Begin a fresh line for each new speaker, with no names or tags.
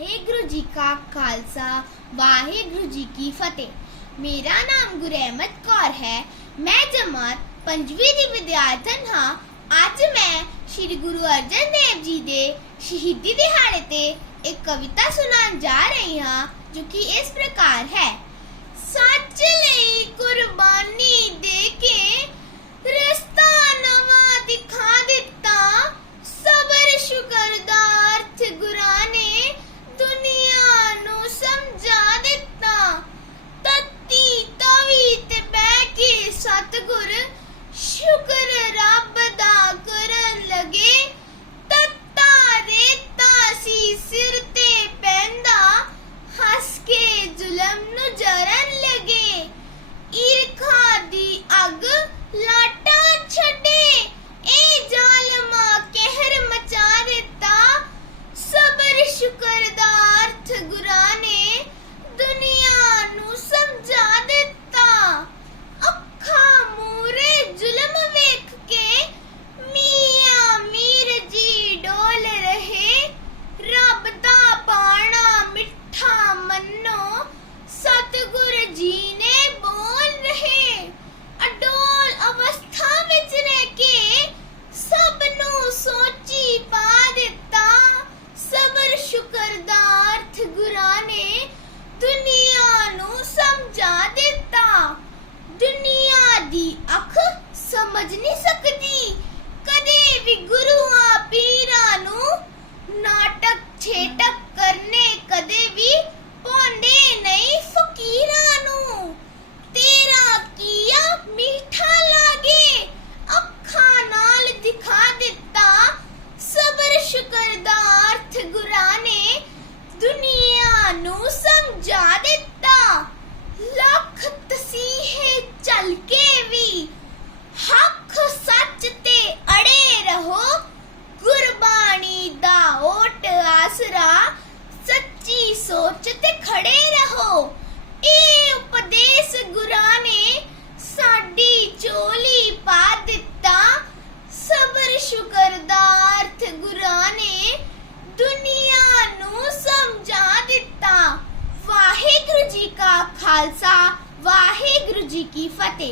ਵਾਹਿਗੁਰੂ ਜੀ ਕਾ ਖਾਲਸਾ, ਵਾਹਿਗੁਰੂ ਜੀ ਕੀ ਫਤਿਹ। ਮੇਰਾ ਨਾਮ ਗੁਰਹਿਮਤ ਕੌਰ ਹੈ, ਮੈਂ ਜਮਾਤ ਪੰਜਵੀਂ ਦੀ ਵਿਦਿਆਰਥਣ ਹਾਂ। ਅੱਜ ਮੈਂ ਸ੍ਰੀ ਗੁਰੂ ਅਰਜਨ ਦੇਵ ਜੀ ਦੇ ਸ਼ਹੀਦੀ ਦਿਹਾੜੇ ਤੇ ਇੱਕ ਕਵਿਤਾ ਸੁਣਾਉਣ ਜਾ ਰਹੀ ਹਾਂ, ਜੋ ਕਿ ਇਸ ਪ੍ਰਕਾਰ ਹੈ ਸੱਚ ਲਈ ਕੁਰਬਾਨੀ ਦੇ ਕੇ ਰਸਤਾ ਨਵਾਂ ਦਿਖਾ ਦਿੱਤਾ ਸਬਰ ਸ਼ੁਕਰ ਦਾ ਅਰਥ ਗੁਰਾਂ ਨੇ ਦੁਨੀਆ ਨੂੰ ਸਮਝਾ ਦਿੱਤਾ ਤਤੀ ਤਵੀ ਤੇ ਬਹਿ ਕੇ ਸਤਗੁਰ ਸ਼ੁਕਰ ਰੱਬ ਦਾ ਕਰਨ ਲਗੇ ਤਤਾ ਰੇਤਾ ਸੀ ਸਿਰ ਤੇ ਪੈਂਦਾ ਹੱਸ ਕੇ ਜ਼ੁਲਮ ਨੂੰ ਜਰਨ ਲਗੇ ਈਰਖਾ ਦੀ ਅੱਗ ਲਾਟਾ ਛੱਡੇ ਇਹ ਜ਼ਾਲਮਾ ਕਹਿਰ ਮਚਾ ਦਿੱਤਾ ਸਬਰ ਸ਼ੁਕਰ ਦਾ ਅਰਥ ਗੁਰਾਂ ਨੇ ਦੁਨੀਆ ਨੂੰ ਸਮਝਾ ਦਿੱਤਾ ਅੱਖਾਂ ਮੂਰੇ ਜ਼ੁਲਮ ਵੇਖ ਕੇ ਮੀਆਂ ਮੀਰ ਜੀ ਡੋਲ ਰਹੇ ਰੱਬ ਦਾ ਬਾਣਾ ਮਿੱਠਾ ਮੰਨੋ ਸਤਿਗੁਰ ਜੀ ਨੇ ਬੋਲ ਰਹੇ ਅਡੋਲ ਅਵਸਥਾ ਵਿੱਚ ਰਹਿ ਕੇ ਸਭ ਨੂੰ ਸੋਚੀ ਪਾ ਦਿੱਤਾ ਸਬਰ ਸ਼ੁਕਰ ਦਾ ਅਰਥ ਗੁਰਾਂ ਨੇ ਦੁਨੀਆ ਨੂੰ ਸਮਝਾ ਦਿੱਤਾ ਦੁਨੀਆ ਦੀ ਅੱਖ ਸਮਝ ਨਹੀਂ ਸਕਦੀ। ਕਦੇ ਵੀ ਗੁਰੂਆਂ ਪੀਰਾਂ ਨੂੰ ਨਾਟਕ ਛੇਟਕ ਕਰਨੇ ਕਦੇ ਵੀ ਪਾਉਂਦੇ ਨਹੀਂ ਫਕੀਰਾਂ ਨੂੰ। ਤੇਰਾ ਕੀਆ ਮੀਠਾ ਲਾਗੇ, ਅੱਖਾਂ ਨਾਲ ਦਿਖਾ ਦਿੱਤਾ। ਸਬਰ ਸ਼ੁਕਰ ਦਾ ਅਰਥ ਗੁਰਾਂ ਨੇ ਦੁਨੀਆ ਨੂੰ ਸਮਝਾ ਦਿੱਤਾ ਲੱਖ ਤਸੀਹੇ ਚੱਲ ਕੇ ਵੀ ਹੱਕ ਸੱਚ ਤੇ ਅੜੇ ਰਹੋ ਗੁਰਬਾਣੀ ਦਾ ਓਟ ਆਸਰਾ ਸੋਚ ਤੇ ਖੜੇ ਰਹੋ। ਇਹ ਉਪਦੇਸ਼ ਗੁਰਾਂ ਨੇ ਸਾਡੀ ਚੋਲੀ ਪਾ ਦਿੱਤਾ। ਸਬਰ ਸ਼ੁਕਰ ਦਾ ਅਰਥ ਗੁਰਾਂ ਨੇ ਦੁਨੀਆ ਨੂੰ ਸਮਝਾ ਦਿੱਤਾ। ਵਾਹਿਗੁਰੂ ਜੀ ਕਾ ਖਾਲਸਾ, ਵਾਹਿਗੁਰੂ ਜੀ ਕੀ ਫਤਿਹ।